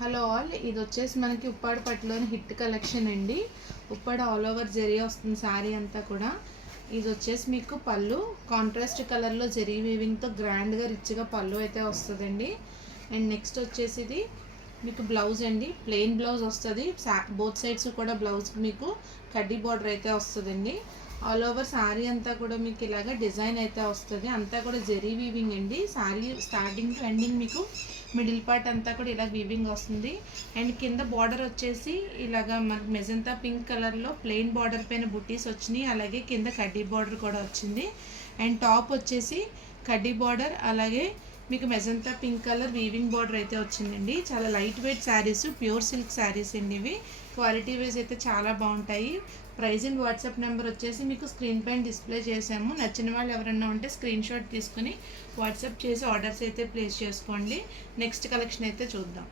Hello all, ఇది వచ్చేసి మనకి ఉప్పాడ పట్టులోని హిట్ కలెక్షన్ అండి. ఉప్పాడ ఆల్ ఓవర్ జరీ వస్తుంది శారీ అంతా కూడా. ఇది వచ్చేసి మీకు పళ్ళు కాంట్రాస్ట్ కలర్లో జరీ వీవింగ్తో గ్రాండ్గా రిచ్గా పళ్ళు అయితే వస్తుందండి. అండ్ నెక్స్ట్ వచ్చేసి ఇది మీకు బ్లౌజ్ అండి, ప్లెయిన్ బ్లౌజ్ వస్తుంది. బోత్ సైడ్స్ కూడా బ్లౌజ్ మీకు కడ్డీ బార్డర్ అయితే వస్తుందండి. ఆల్ ఓవర్ శారీ అంతా కూడా మీకు ఇలాగ డిజైన్ అయితే వస్తుంది. అంతా కూడా జరీ వీవింగ్ అండి. శారీ స్టార్టింగ్ టు ఎండింగ్ మీకు మిడిల్ పార్ట్ అంతా కూడా ఇలా వీవింగ్ వస్తుంది. అండ్ కింద బార్డర్ వచ్చేసి ఇలాగా మనకి మెజంతా పింక్ కలర్లో ప్లెయిన్ బార్డర్ పైన బుటీస్ వచ్చినాయి. అలాగే కింద కడ్డీ బార్డర్ కూడా వచ్చింది. అండ్ టాప్ వచ్చేసి కడ్డీ బార్డర్, అలాగే మీకు magenta pink colour weaving border అయితే వచ్చిందండి. చాలా light weight saris, pure silk saris అండి ఇవి. క్వాలిటీ వైజ్ అయితే చాలా బాగుంటాయి. ప్రైస్ అండ్ వాట్సాప్ నెంబర్ వచ్చేసి మీకు స్క్రీన్ పైన డిస్ప్లే చేసాము. నచ్చిన వాళ్ళు ఎవరన్నా ఉంటే స్క్రీన్ షాట్ తీసుకుని వాట్సాప్ చేసి ఆర్డర్స్ అయితే ప్లేస్ చేసుకోండి. నెక్స్ట్ కలెక్షన్ అయితే చూద్దాం.